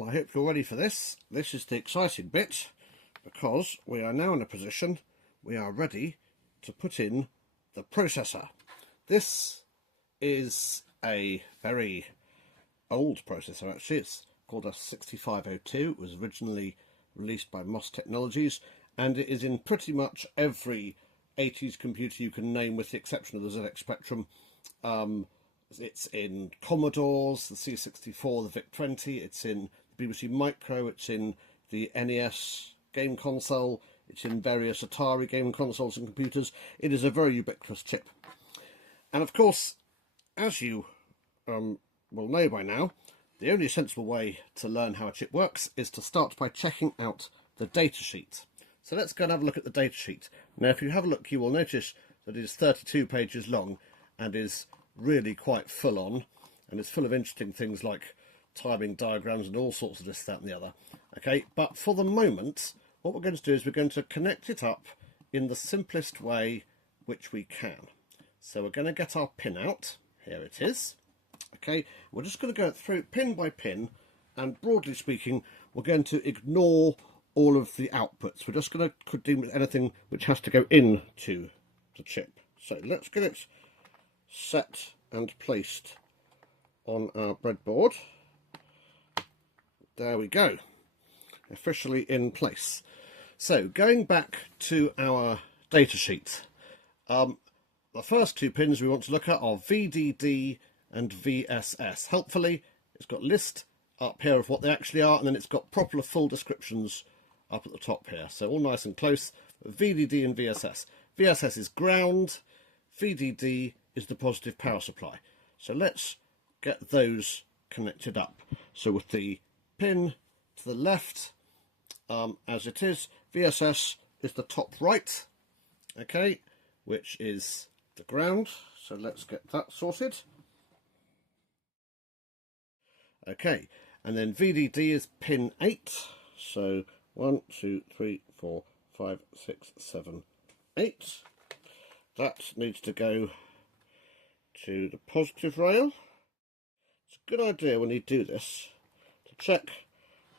Well, I hope you're ready for this. This is the exciting bit, because we are now in a position we are ready to put in the processor. This is a very old processor actually. It's called a 6502. It was originally released by MOS Technologies, and it is in pretty much every 80s computer you can name with the exception of the ZX Spectrum. It's in Commodores, the C64, the VIC-20, it's in the BBC Micro, it's in the NES game console, it's in various Atari game consoles and computers. It is a very ubiquitous chip. And of course, as you will know by now, the only sensible way to learn how a chip works is to start by checking out the datasheet. So let's go and have a look at the datasheet. Now, if you have a look, you will notice that it is 32 pages long and is really quite full on, and it's full of interesting things like timing diagrams and all sorts of this, that and the other. Okay, but for the moment, what we're going to do is we're going to connect it up in the simplest way which we can. So we're going to get our pin out. Here it is. Okay, we're just going to go through pin by pin, and broadly speaking, we're going to ignore all of the outputs. We're just going to deal with anything which has to go into the chip. So let's get it set and placed on our breadboard. There we go, officially in place. So going back to our datasheet, the first two pins we want to look at are VDD and VSS. Helpfully, it's got list up here of what they actually are, and then it's got proper full descriptions up at the top here. So all nice and close. VDD and VSS. VSS is ground, VDD is the positive power supply. So let's get those connected up. So with the pin to the left, as it is, VSS is the top right, okay, which is the ground. So let's get that sorted. Okay, and then VDD is pin 8. So 1, 2, 3, 4, 5, 6, 7, 8. That needs to go to the positive rail. It's a good idea when you do this to check,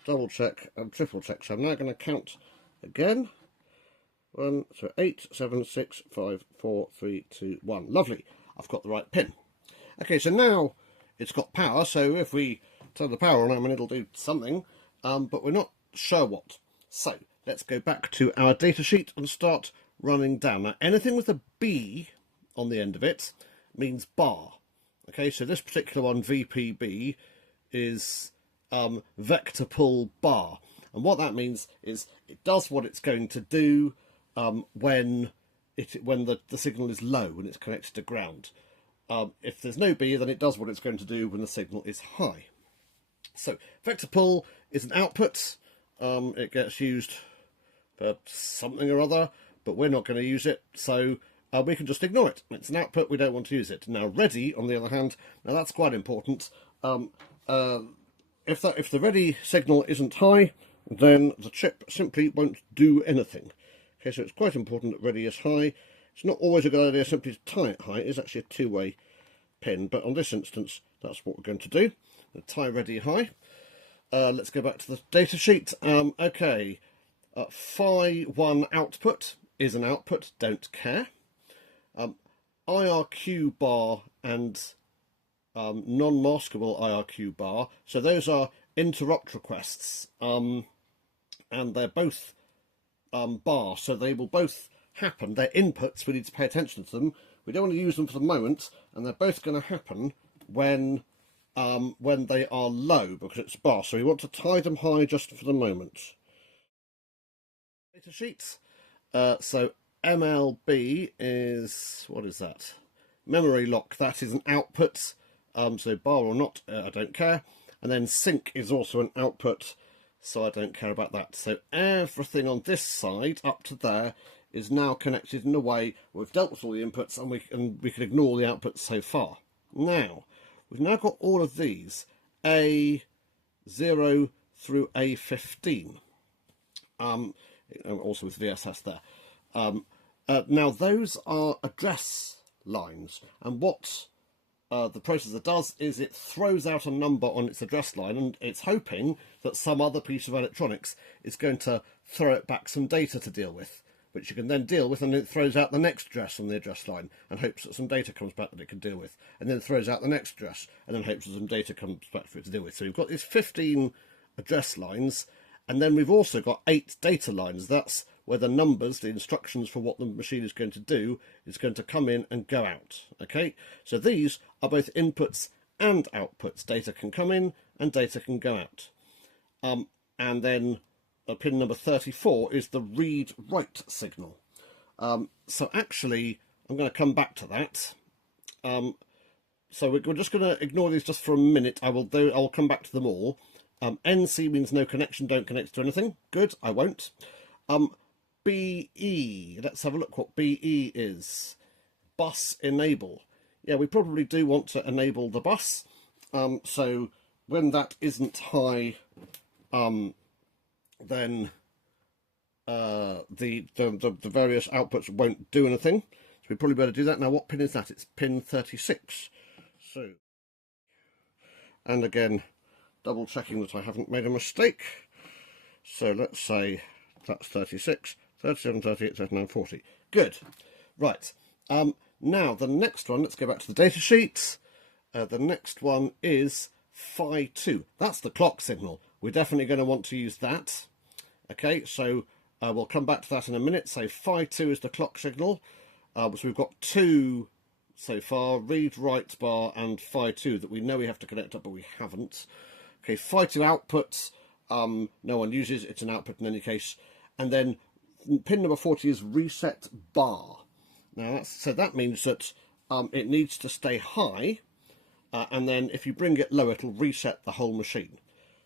double check and triple check. So I'm now going to count again. 1, so 8, 7, 6, 5, 4, 3, 2, 1. Lovely. I've got the right pin. Okay, so now it's got power. So if we turn the power on, I mean, it'll do something, but we're not sure what. So let's go back to our datasheet and start running down. Now, anything with a B on the end of it means bar. Okay, so this particular one, VPB, is vector pull bar, and what that means is it does what it's going to do when the signal is low, when it's connected to ground. If there's no B, then it does what it's going to do when the signal is high. So vector pull is an output. It gets used for something or other, but we're not going to use it, so we can just ignore it. It's an output, we don't want to use it. Now ready, on the other hand, now that's quite important. If the ready signal isn't high, then the chip simply won't do anything. Okay, so it's quite important that ready is high. It's not always a good idea simply to tie it high. It is actually a two-way pin, but on this instance, that's what we're going to do. We'll tie ready high. Let's go back to the data sheet. Okay, Phi1 output is an output, don't care. IRQ bar and non-maskable IRQ bar, so those are interrupt requests, and they're both bar, so they will both happen. They're inputs, we need to pay attention to them. We don't want to use them for the moment, and they're both going to happen when they are low, because it's bar, so we want to tie them high just for the moment. Data sheet. So MLB is, what is that? Memory lock, that is an output, so bar or not, I don't care. And then sync is also an output, so I don't care about that. So everything on this side up to there is now connected in a way we've dealt with all the inputs, and we can ignore the outputs so far. Now we've now got all of these A0 through A15, also with VSS there. Now those are address lines, and what the processor does is it throws out a number on its address line, and it's hoping that some other piece of electronics is going to throw it back some data to deal with, which you can then deal with, and it throws out the next address on the address line and hopes that some data comes back that it can deal with, and then throws out the next address and then hopes that some data comes back for it to deal with. So we've got these 15 address lines, and then we've also got 8 data lines. That's where the numbers, the instructions for what the machine is going to do, is going to come in and go out. Okay, so these are both inputs and outputs. Data can come in and data can go out. And then pin number 34 is the read-write signal. So actually, I'm going to come back to that. So we're just going to ignore these just for a minute. I'll come back to them all. NC means no connection, don't connect to anything. Good, I won't. BE, let's have a look what BE is. Bus enable. Yeah, we probably do want to enable the bus. So when that isn't high, then the various outputs won't do anything. So we probably better do that. Now, what pin is that? It's pin 36. So, and again, double checking that I haven't made a mistake. So let's say that's 36, 37, 38, 39, 40. Good. Right. Now, the next one, let's go back to the data sheet. The next one is Phi 2. That's the clock signal. We're definitely going to want to use that. Okay, so we'll come back to that in a minute. So Phi 2 is the clock signal. So we've got 2 so far, read, write bar, and Phi 2 that we know we have to connect up, but we haven't. Okay, Phi 2 outputs, no one uses, it's an output in any case. And then pin number 40 is reset bar. Now, so that means that it needs to stay high, and then if you bring it low, it'll reset the whole machine.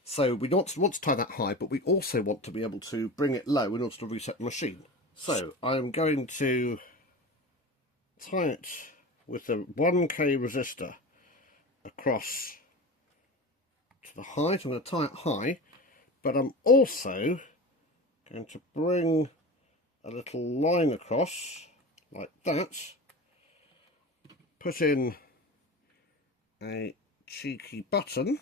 So we want to tie that high, but we also want to be able to bring it low in order to reset the machine. So I'm going to tie it with a 1K resistor across to the height. I'm going to tie it high, but I'm also going to bring a little line across like that, put in a cheeky button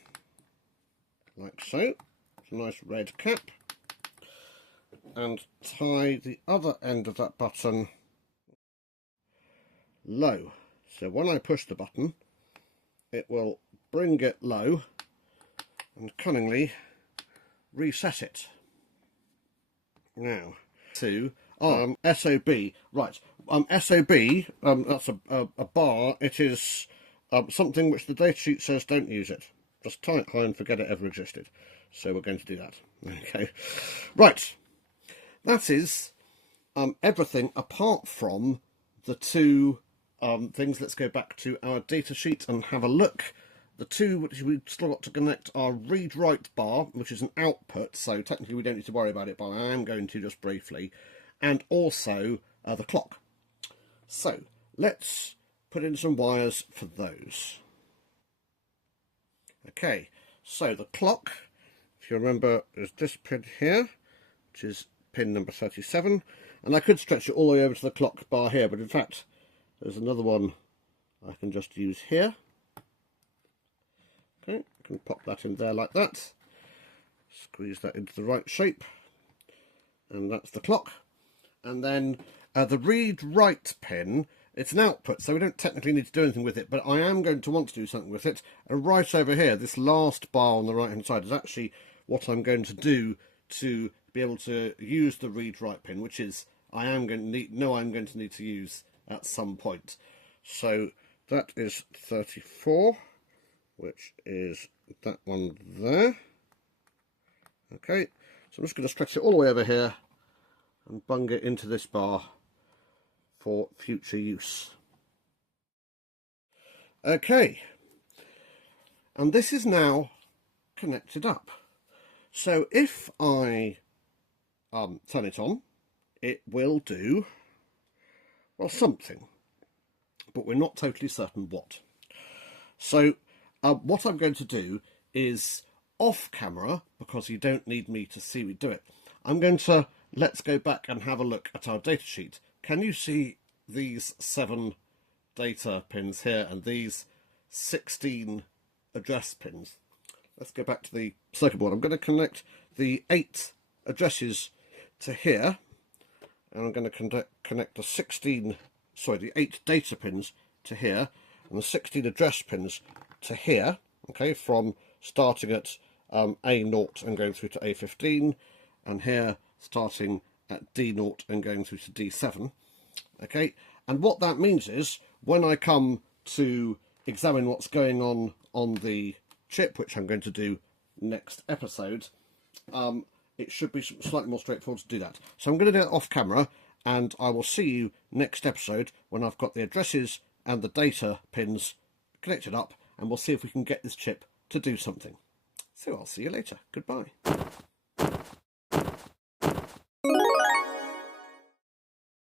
like so, it's a nice red cap, and tie the other end of that button low. So when I push the button, it will bring it low and cunningly reset it. Now, to SOB, right, SOB, that's a bar. It is something which the datasheet says don't use it. Just tie it high and forget it ever existed. So we're going to do that. Okay, right, that is everything apart from the 2 things. Let's go back to our datasheet and have a look. The 2 which we've still got to connect are read-write bar, which is an output, so technically we don't need to worry about it, but I am going to just briefly, and also the clock. So let's put in some wires for those. Okay, so the clock, if you remember, is this pin here, which is pin number 37, and I could stretch it all the way over to the clock bar here, but in fact there's another one I can just use here. Okay, I can pop that in there like that, squeeze that into the right shape, and that's the clock. And then the read-write pin, it's an output, so we don't technically need to do anything with it, but I am going to want to do something with it. And right over here, this last bar on the right-hand side is actually what I'm going to do to be able to use the read-write pin, which is I'm going to need to use at some point. So that is 34. Which is that one there. Okay, so I'm just going to stretch it all the way over here and bung it into this bar for future use. Okay, and this is now connected up. So if I turn it on, it will do, well, something, but we're not totally certain what. So what I'm going to do is, off camera, because you don't need me to see me do it, I'm going to, let's go back and have a look at our data sheet. Can you see these 7 data pins here and these 16 address pins. Let's go back to the circuit board. I'm going to connect the 8 addresses to here, and I'm going to connect the 8 data pins to here, and the 16 address pins to here, okay, from starting at A0 and going through to A15, and here starting at D0 and going through to D7, okay. And what that means is, when I come to examine what's going on the chip, which I'm going to do next episode, it should be slightly more straightforward to do that. So I'm going to do it off camera, and I will see you next episode when I've got the addresses and the data pins connected up, and we'll see if we can get this chip to do something. So I'll see you later. Goodbye.